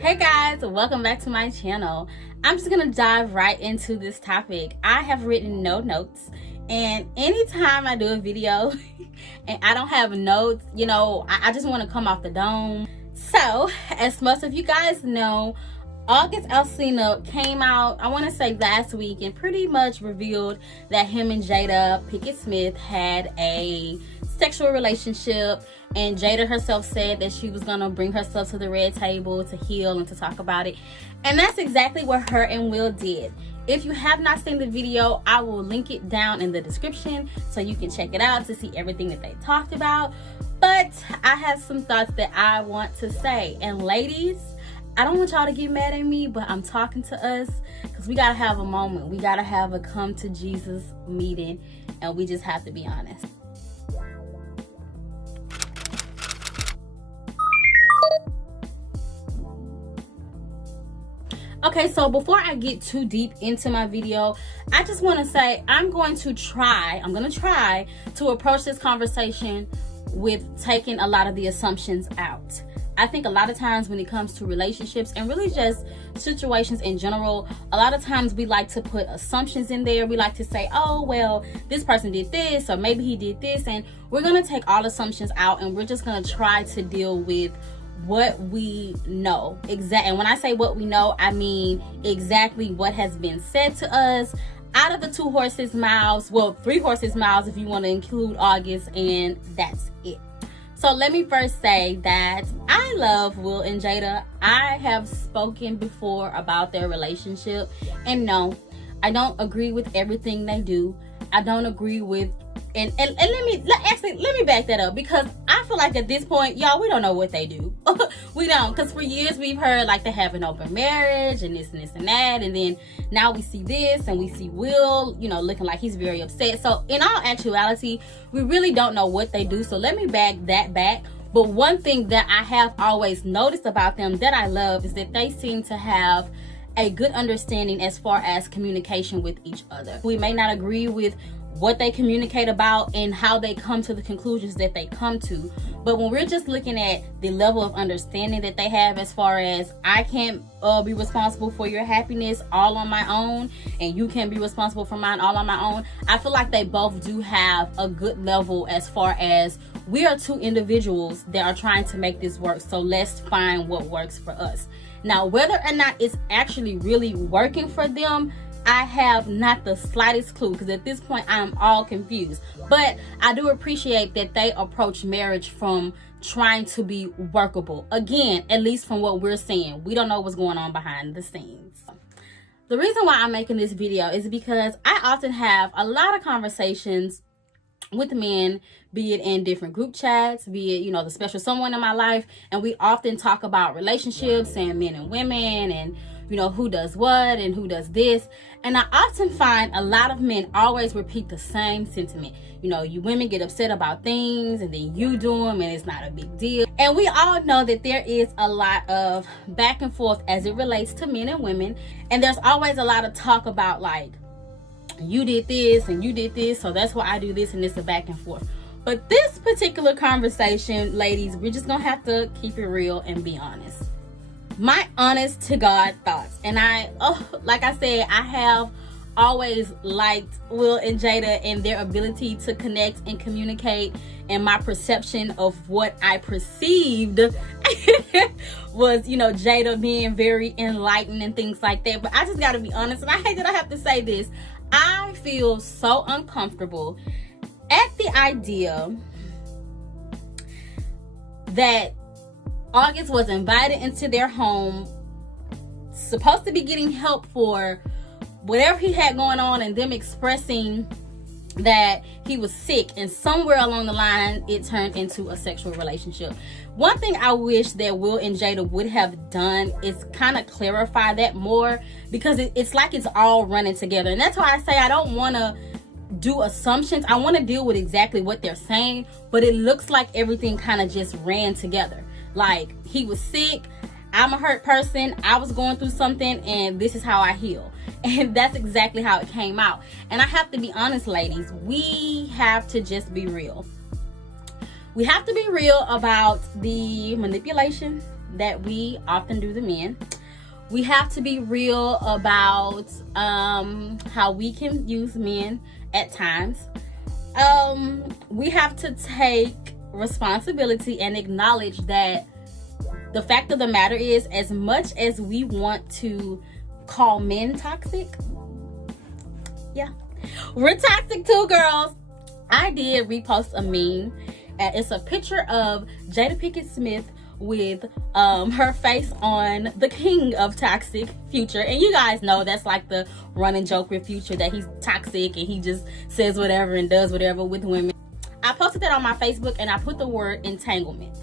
Hey guys, welcome back to my channel. I'm just gonna dive right into this topic. I have written no notes, and anytime I do a video and I don't have notes, I just want to come off the dome. So as most of you guys know, August Alsina came out, I want to say last week, and pretty much revealed that him and Jada Pinkett Smith had a sexual relationship, and Jada herself said that she was going to bring herself to the red table to heal and to talk about it. And that's exactly what her and Will did. If you have not seen the video, I will link it down in the description so you can check it out to see everything that they talked about. But I have some thoughts that I want to say. And ladies, I don't want y'all to get mad at me, but I'm talking to us because we got to have a moment. We got to have a come to Jesus meeting, and we just have to be honest. Okay, so before I get too deep into my video, I just want to say I'm going to try to approach this conversation with taking a lot of the assumptions out. I think a lot of times when it comes to relationships and really just situations in general, a lot of times we like to put assumptions in there. We like to say, oh, well, this person did this, or maybe he did this, and we're going to take all assumptions out, and we're just going to try to deal with what we know. And when I say what we know, I mean exactly what has been said to us out of the 2 horses' mouths. Well, 3 horses' mouths if you want to include August, and that's it. So let me first say that I love Will and Jada. I have spoken before about their relationship, and no, I don't agree with everything they do. I don't agree with and let me back that up, because I feel like at this point, y'all, we don't know what they do. We don't, because for years we've heard like they have an open marriage and this and this and that, and then now we see this and we see Will, looking like he's very upset. So in all actuality, we really don't know what they do. So let me back. But one thing that I have always noticed about them that I love is that they seem to have a good understanding as far as communication with each other. We may not agree with what they communicate about and how they come to the conclusions that they come to, but when we're just looking at the level of understanding that they have, as far as I can't be responsible for your happiness all on my own, and you can't be responsible for mine all on my own, I feel like they both do have a good level as far as we are 2 individuals that are trying to make this work, so let's find what works for us. Now, whether or not it's actually really working for them, I have not the slightest clue, because at this point I'm all confused. But I do appreciate that they approach marriage from trying to be workable. Again, at least from what we're seeing. We don't know what's going on behind the scenes. The reason why I'm making this video is because I often have a lot of conversations with men, be it in different group chats, be it, the special someone in my life, and we often talk about relationships and men and women, and who does what and who does this. And I often find a lot of men always repeat the same sentiment. You women get upset about things, and then you do them, and it's not a big deal. And we all know that there is a lot of back and forth as it relates to men and women, and there's always a lot of talk about, like, you did this and you did this, so that's why I do this, and it's a back and forth. But this particular conversation, ladies, we're just gonna have to keep it real and be honest. My honest to God thoughts, and like I said, I have always liked Will and Jada and their ability to connect and communicate, and my perception of what I perceived was, Jada being very enlightened and things like that. But I just gotta be honest, and I hate that I have to say this, I feel so uncomfortable at the idea that August was invited into their home, supposed to be getting help for whatever he had going on, and them expressing that he was sick, and somewhere along the line it turned into a sexual relationship. One thing I wish that Will and Jada would have done is kind of clarify that more, because it's like it's all running together. And that's why I say I don't want to do assumptions. I want to deal with exactly what they're saying, but it looks like everything kind of just ran together. Like, he was sick, I'm a hurt person, I was going through something, and this is how I heal. And that's exactly how it came out. And I have to be honest, ladies, we have to just be real. We have to be real about the manipulation. that we often do to men. We have to be real about how we can use men at times. We have to take responsibility and acknowledge that the fact of the matter is, as much as we want to call men toxic, yeah, we're toxic too, girls. I did repost a meme. It's a picture of Jada Pinkett Smith with her face on the king of toxic, Future. And you guys know that's like the running joke with Future, that he's toxic and he just says whatever and does whatever with women. I posted that on my Facebook and I put the word entanglement.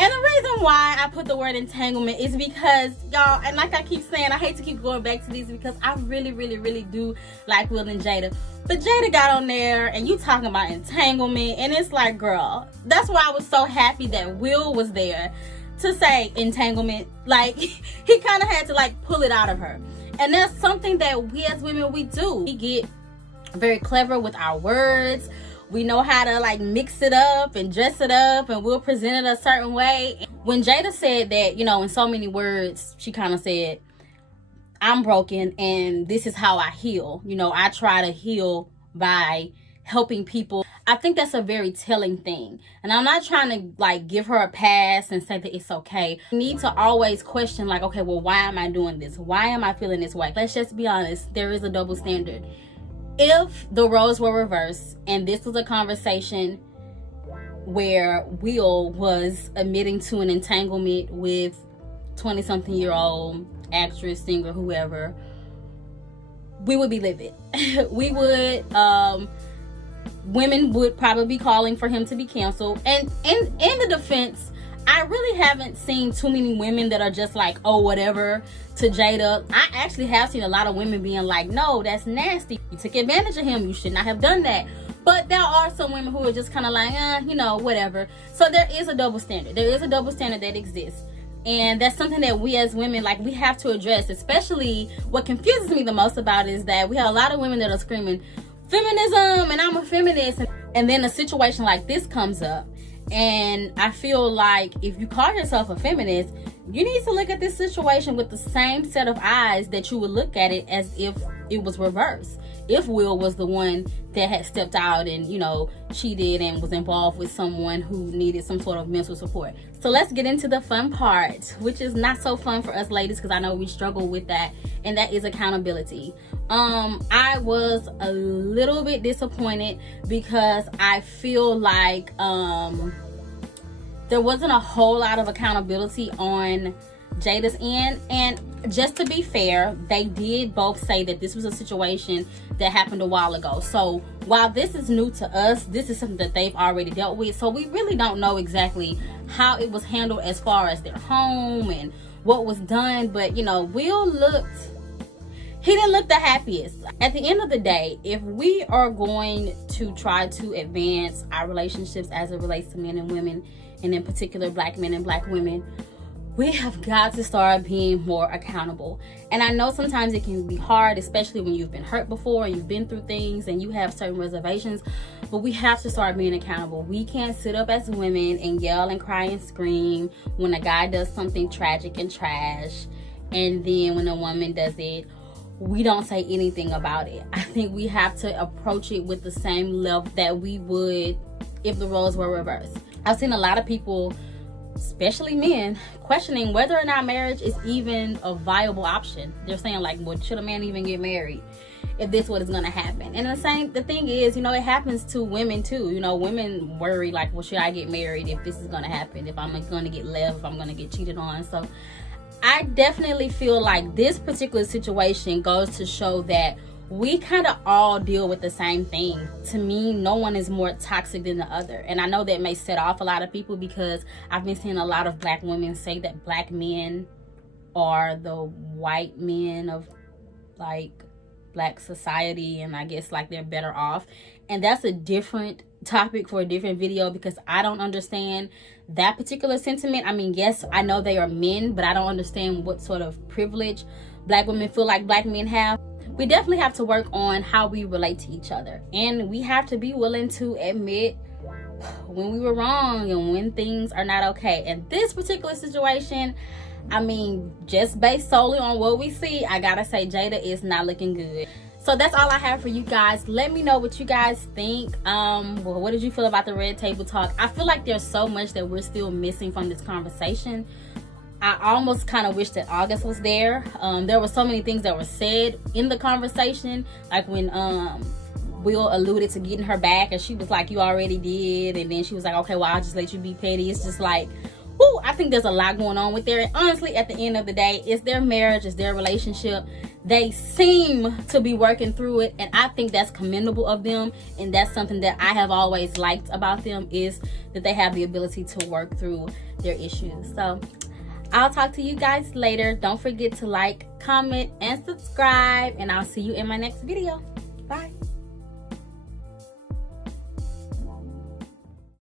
And the reason why I put the word entanglement is because, y'all, and like I keep saying, I hate to keep going back to these because I really, really, really do like Will and Jada. But Jada got on there and you talking about entanglement, and it's like, girl, that's why I was so happy that Will was there to say entanglement. Like, he kind of had to like pull it out of her. And that's something that we as women, we do. We get very clever with our words. We know how to like mix it up and dress it up, and we'll present it a certain way. When Jada said that, you know, in so many words, she kind of said, I'm broken and this is how I heal. You know, I try to heal by helping people. I think that's a very telling thing. And I'm not trying to like give her a pass and say that it's okay. You need to always question like, okay, well, why am I doing this? Why am I feeling this way? Let's just be honest. There is a double standard. If the roles were reversed and this was a conversation where Will was admitting to an entanglement with 20-something-year-old actress, singer, whoever, we would be livid. We would, women would probably be calling for him to be canceled. And in the defense, I really haven't seen too many women that are just like, oh, whatever, to Jada. I actually have seen a lot of women being like, no, that's nasty. You took advantage of him. You should not have done that. But there are some women who are just kind of like, you know, whatever. So there is a double standard. There is a double standard that exists. And that's something that we as women, like, we have to address. Especially what confuses me the most about is that we have a lot of women that are screaming, feminism, and I'm a feminist. And then a situation like this comes up. And I feel like if you call yourself a feminist, you need to look at this situation with the same set of eyes that you would look at it as if it was reversed. If Will was the one that had stepped out and, you know, cheated and was involved with someone who needed some sort of mental support. So let's get into the fun part, which is not so fun for us ladies because I know we struggle with that, and that is accountability. I was a little bit disappointed because I feel like there wasn't a whole lot of accountability on Jada's end. And just to be fair, they did both say that this was a situation that happened a while ago. So while this is new to us, this is something that they've already dealt with. So we really don't know exactly how it was handled as far as their home and what was done. But, you know, he didn't look the happiest. At the end of the day, if we are going to try to advance our relationships as it relates to men and women, and in particular black men and black women, we have got to start being more accountable. And I know sometimes it can be hard, especially when you've been hurt before and you've been through things and you have certain reservations, but we have to start being accountable. We can't sit up as women and yell and cry and scream when a guy does something tragic and trash, and then when a woman does it, we don't say anything about it. I think we have to approach it with the same level that we would if the roles were reversed. I've seen a lot of people, especially men, questioning whether or not marriage is even a viable option. They're saying like, well, should a man even get married if this what is going to happen? And the thing is, you know, it happens to women too. You know, women worry like, well, should I get married if this is going to happen, if I'm going to get left, if I'm going to get cheated on. So I definitely feel like this particular situation goes to show that we kind of all deal with the same thing. To me, no one is more toxic than the other. And I know that may set off a lot of people because I've been seeing a lot of black women say that black men are the white men of like black society, and I guess like they're better off. And that's a different topic for a different video because I don't understand that particular sentiment. I mean, yes, I know they are men, but I don't understand what sort of privilege black women feel like black men have. We definitely have to work on how we relate to each other, and we have to be willing to admit when we were wrong and when things are not okay. And this particular situation, I mean, just based solely on what we see, I gotta say Jada is not looking good. So that's all I have for you guys. Let me know what you guys think. Well, what did you feel about the red table talk? I feel like there's so much that we're still missing from this conversation. I almost kind of wish that August was there. There were so many things that were said in the conversation, like when Will alluded to getting her back and she was like, you already did, and then she was like, okay, well, I'll just let you be petty. It's just like, whoo, I think there's a lot going on with there. And honestly, at the end of the day, it's their marriage, it's their relationship. They seem to be working through it, and I think that's commendable of them, and that's something that I have always liked about them, is that they have the ability to work through their issues. So I'll talk to you guys later. Don't forget to like, comment, and subscribe, and I'll see you in my next video. Bye.